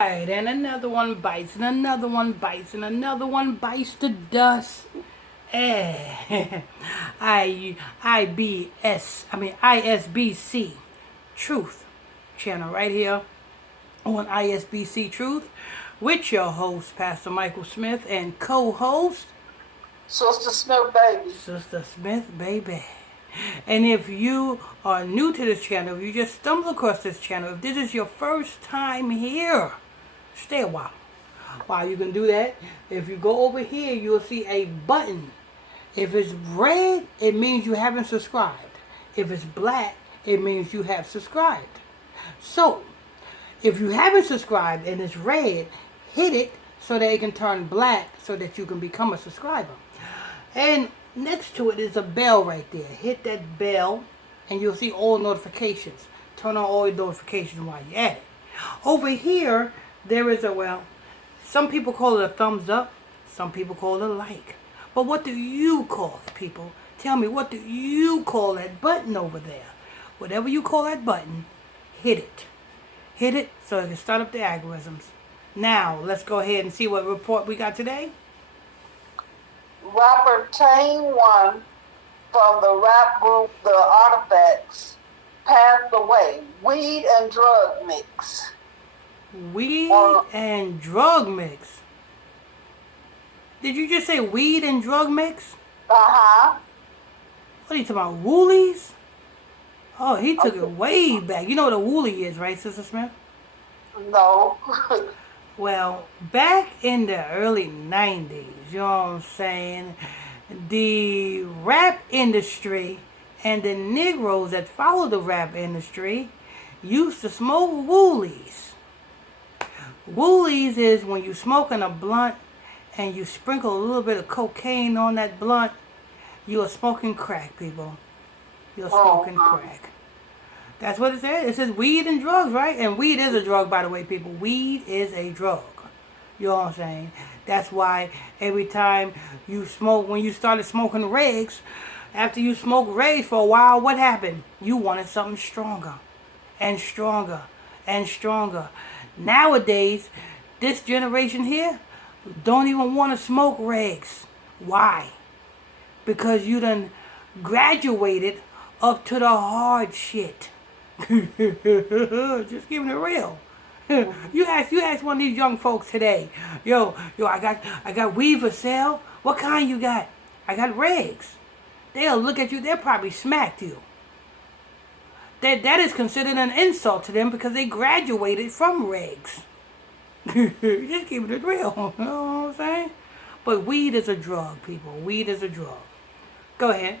Right, and another one bites, and another one bites, and another one bites the dust. Eh, ISBC Truth channel right here on ISBC Truth with your host, Pastor Michael Smith, and co-host, Sister Smith, baby. Sister Smith, baby. And if you are new to this channel, if you just stumbled across this channel, if this is your first time here, stay a while. While you can do that, if you go over here, you'll see a button. If it's red, it means you haven't subscribed. If it's black, it means you have subscribed. So, if you haven't subscribed and it's red, hit it so that it can turn black so that you can become a subscriber. And next to it is a bell right there. Hit that bell and you'll see all notifications. Turn on all your notifications while you're at it. Over here, there is some people call it a thumbs up. Some people call it a like. But what do you call it, people? Tell me, what do you call that button over there? Whatever you call that button, hit it. Hit it so it can start up the algorithms. Now, let's go ahead and see what report we got today. Rapper Tame won from the rap group The Artifacts passed away. Weed and drug mix. Weed and drug mix. Did you just say weed and drug mix? Uh-huh. What are you talking about, woolies? Oh, he took it way back. You know what a woolie is, right, Sister Smith? No. Well, back in the early 90s, you know what I'm saying, the rap industry and the Negroes that followed the rap industry used to smoke woolies. Woolies is when you smoking a blunt and you sprinkle a little bit of cocaine on that blunt, you are smoking crack, people. You're smoking crack. That's what it says. It says weed and drugs, right? And weed is a drug, by the way, people. Weed is a drug. You know what I'm saying? That's why every time you smoke, when you started smoking regs, after you smoked regs for a while, what happened? You wanted something stronger and stronger and stronger. Nowadays, this generation here don't even want to smoke regs. Why? Because you done graduated up to the hard shit. Just giving it real. You ask one of these young folks today, yo, I got weed for sale. What kind you got? I got regs. They'll look at you. They'll probably smack you. That is considered an insult to them because they graduated from regs. Just keeping it real. You know what I'm saying? But weed is a drug, people. Weed is a drug. Go ahead.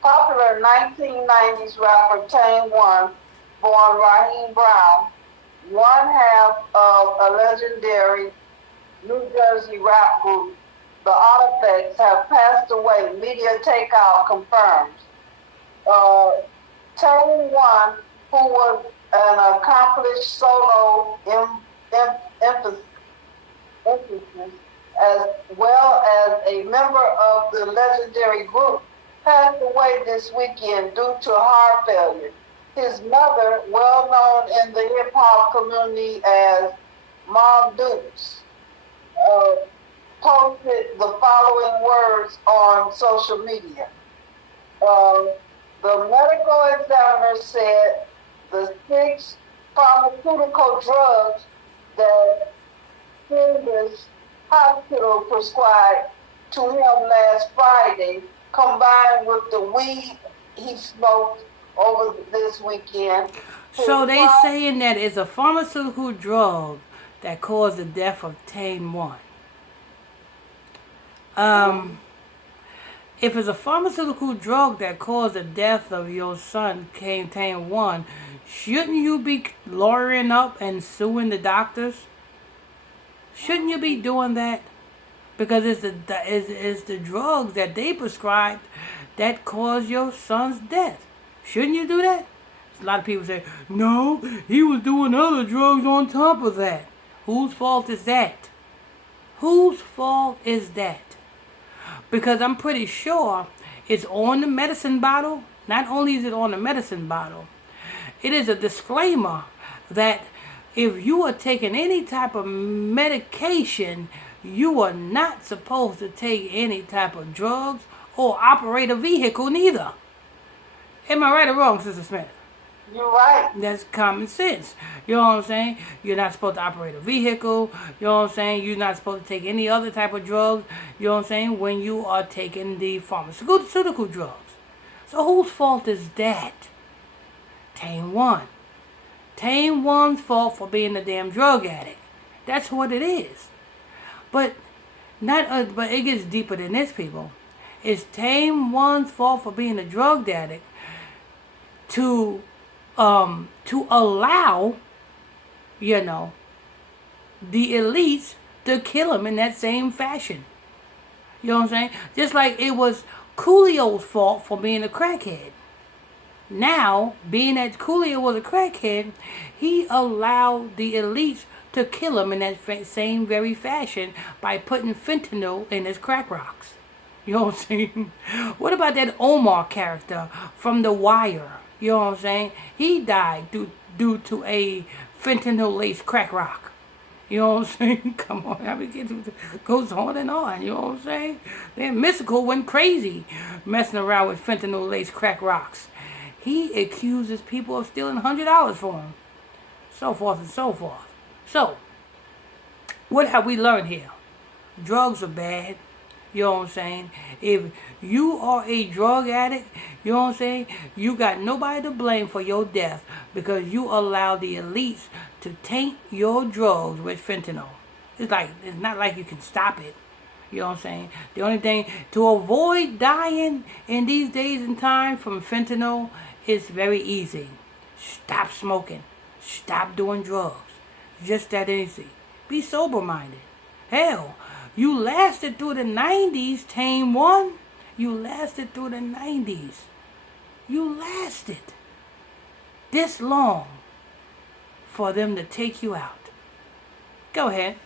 Popular 1990s rapper Tame born Raheem Brown, one half of a legendary New Jersey rap group, The Artifacts, have passed away. Media takeout confirms. Tame who was an accomplished solo emphasis, as well as a member of the legendary group, passed away this weekend due to heart failure. His mother, well known in the hip-hop community as Mom Dukes, posted the following words on social media. The medical examiner said the 6 pharmaceutical drugs that Children's Hospital prescribed to him last Friday, combined with the weed he smoked over this weekend. So they saying that it's a pharmaceutical drug that caused the death of Tame 1. If it's a pharmaceutical drug that caused the death of your son, Tame 1, shouldn't you be lawyering up and suing the doctors? Shouldn't you be doing that? Because it's the drugs that they prescribed that caused your son's death. Shouldn't you do that? A lot of people say, no, he was doing other drugs on top of that. Whose fault is that? Whose fault is that? Because I'm pretty sure it's on the medicine bottle. Not only is it on the medicine bottle, it is a disclaimer that if you are taking any type of medication, you are not supposed to take any type of drugs or operate a vehicle neither. Am I right or wrong, Sister Smith? You're right. That's common sense. You know what I'm saying? You're not supposed to operate a vehicle. You know what I'm saying? You're not supposed to take any other type of drugs. You know what I'm saying? When you are taking the pharmaceutical drugs. So whose fault is that? Tame one. Tame one's fault for being a damn drug addict. That's what it is. But but it gets deeper than this, people. It's Tame one's fault for being a drug addict to allow, you know, the elites to kill him in that same fashion. You know what I'm saying? Just like it was Coolio's fault for being a crackhead. Now, being that Coolio was a crackhead, he allowed the elites to kill him in that same very fashion by putting fentanyl in his crack rocks. You know what I'm saying? What about that Omar character from The Wire? You know what I'm saying? He died due to a fentanyl-laced crack rock. You know what I'm saying? Come on, I mean, it goes on and on. You know what I'm saying? Then Mystical went crazy messing around with fentanyl-laced crack rocks. He accuses people of stealing $100 for him. So forth and so forth. So, what have we learned here? Drugs are bad. You know what I'm saying? If you are a drug addict, you know what I'm saying? You got nobody to blame for your death because you allow the elites to taint your drugs with fentanyl. It's not like you can stop it. You know what I'm saying? The only thing to avoid dying in these days and time from fentanyl is very easy. Stop smoking. Stop doing drugs. Just that easy. Be sober-minded. Hell, you lasted through the 90s, Tame One. You lasted through the 90s. You lasted this long for them to take you out. Go ahead.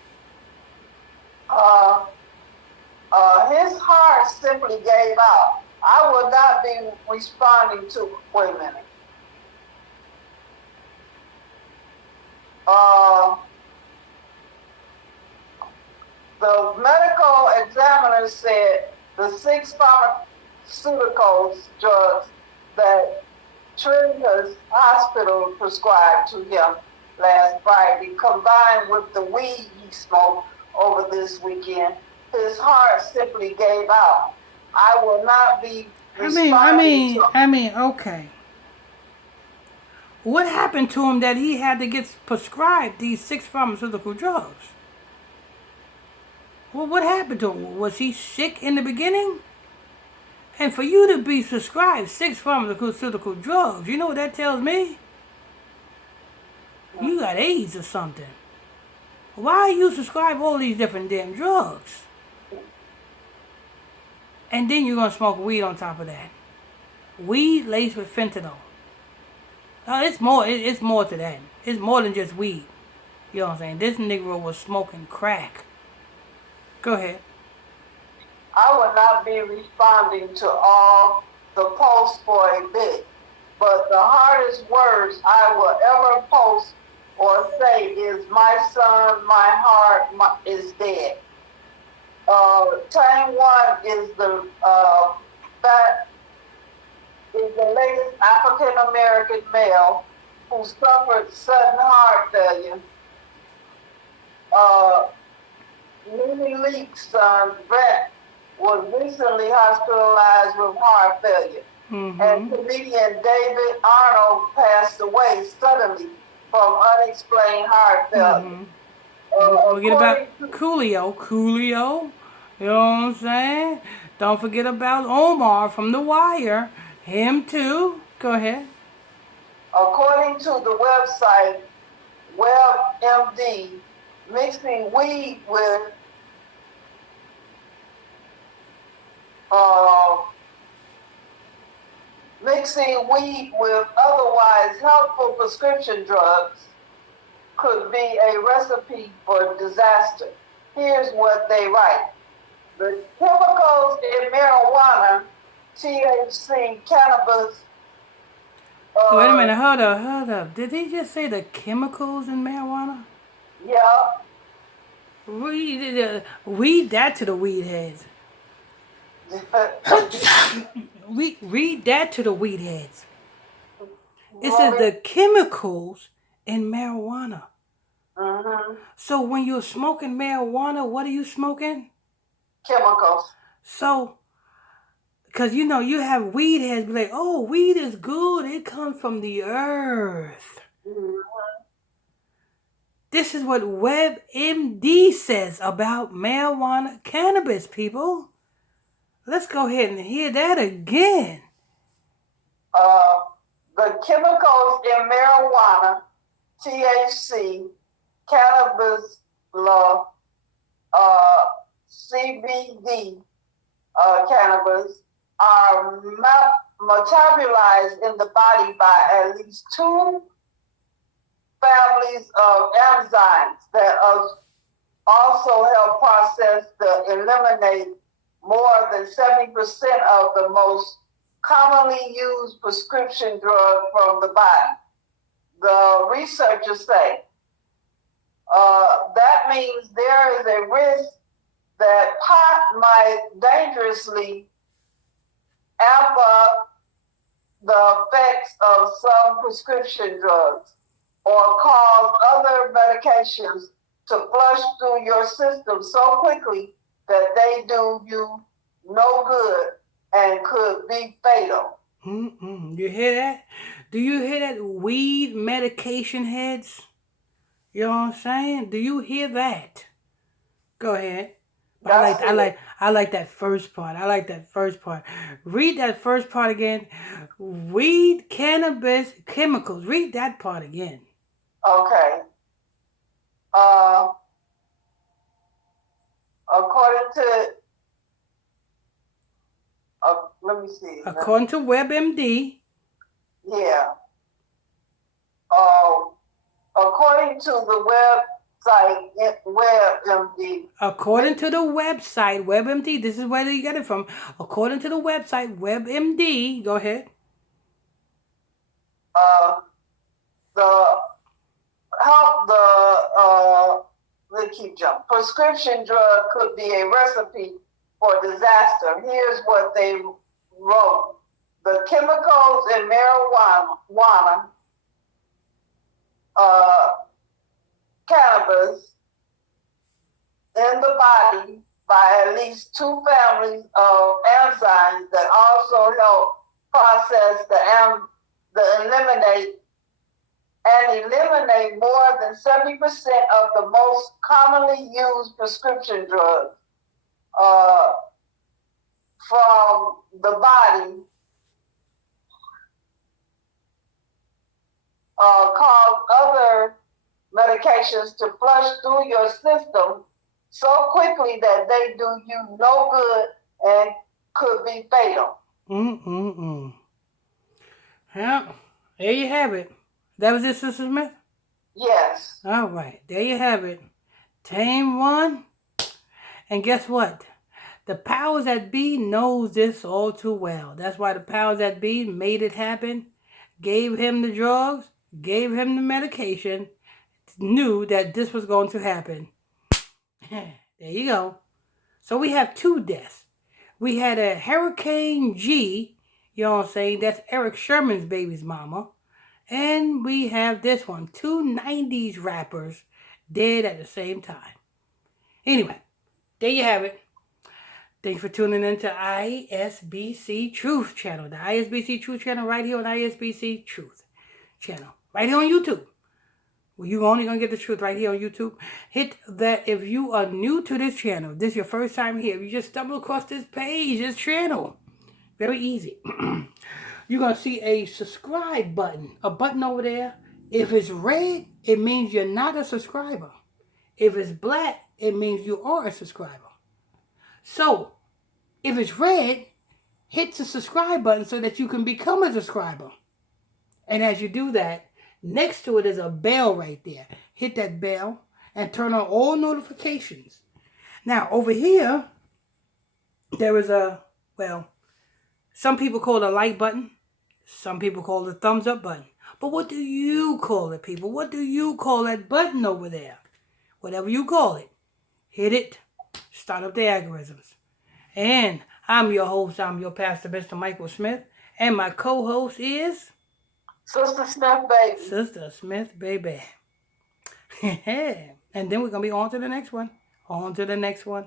His heart simply gave out. I will not be responding to. Wait a minute. The medical examiner said the 6 pharmaceuticals drugs that Trinita's hospital prescribed to him last Friday, combined with the weed he smoked over this weekend, his heart simply gave out. I will not be responding okay. What happened to him that he had to get prescribed these 6 pharmaceutical drugs? Well, what happened to him? Was he sick in the beginning? And for you to be prescribed 6 pharmaceutical drugs, you know what that tells me? You got AIDS or something. Why you subscribe all these different damn drugs? And then you're going to smoke weed on top of that. Weed laced with fentanyl. It's more to that. It's more than just weed. You know what I'm saying? This Negro was smoking crack. Go ahead. I will not be responding to all the posts for a bit, but the hardest words I will ever post or say is, my son, my heart is dead. Tame One is the latest African American male who suffered sudden heart failure. Nene Leak's son, Brett, was recently hospitalized with heart failure. Mm-hmm. And comedian David Arnold passed away suddenly from unexplained heart failure. Mm-hmm. Don't forget about Coolio. You know what I'm saying? Don't forget about Omar from The Wire. Him too. Go ahead. According to the website WebMD, mixing weed with otherwise helpful prescription drugs could be a recipe for disaster. Here's what they write. The chemicals in marijuana, THC, cannabis, Wait a Uh, minute, hold up, hold up. Did he just say the chemicals in marijuana? yeah. Read that to the weed heads. Read that to the weed heads. You It says want me? the chemicals in marijuana. Mm-hmm. So when you're smoking marijuana, what are you smoking? Chemicals. So, because you have weed heads be like, oh, weed is good. It comes from the earth. Mm-hmm. This is what WebMD says about marijuana cannabis, people. Let's go ahead and hear that again. Uh, the chemicals in marijuana, THC, cannabis, uh, CBD, cannabis, are metabolized in the body by at least two families of enzymes that also help process eliminate more than 70% of the most commonly used prescription drug from the body. The researchers say that means there is a risk that pot might dangerously amp up the effects of some prescription drugs or cause other medications to flush through your system so quickly that they do you no good and could be fatal. You hear that? Do you hear that? Weed medication heads? You know what I'm saying? Do you hear that? Go ahead. That's it. I like that first part. I like that first part. Read that first part again. Weed cannabis chemicals. Read that part again. Okay. Uh, according to, let me see. According to WebMD. Yeah. Uh, according to the website, WebMD. According to the website, WebMD, this is where you get it from. According to the website, WebMD, go ahead. The help let's keep jumping. Prescription drug could be a recipe for disaster. Here's what they wrote. The chemicals in marijuana, cannabis, in the body by at least two families of enzymes that also help process eliminate more than 70% of the most commonly used prescription drugs from the body, cause other medications to flush through your system so quickly that they do you no good and could be fatal. Yeah, there you have it. That was it, Sister Smith? Yes. All right, there you have it. Tame won. And guess what? The powers that be knows this all too well. That's why the powers that be made it happen, gave him the drugs, gave him the medication, knew that this was going to happen. There you go. So we have two deaths. We had a Hurricane G, you know what I'm saying? That's Eric Sherman's baby's mama. And we have this one, two 90s rappers dead at the same time. Anyway, there you have it. Thanks for tuning in to ISBC Truth Channel. The ISBC Truth Channel right here on ISBC Truth Channel. Right here on YouTube. Well, you're only going to get the truth right here on YouTube. Hit that if you are new to this channel. If this is your first time here. If you just stumble across this page, this channel. Very easy. You're going to see a subscribe button. A button over there. If it's red, it means you're not a subscriber. If it's black, it means you are a subscriber. So, if it's red, hit the subscribe button so that you can become a subscriber. And as you do that, next to it is a bell right there. Hit that bell and turn on all notifications. Now, over here, there is some people call it a like button. Some people call it the thumbs up button. But what do you call it, people? What do you call that button over there? Whatever you call it, hit it. Start up the algorithms. And I'm your host. I'm your pastor, Mr. Michael Smith. And my co-host is Sister Smith, baby. Sister Smith, baby. And then we're going to be on to the next one. On to the next one.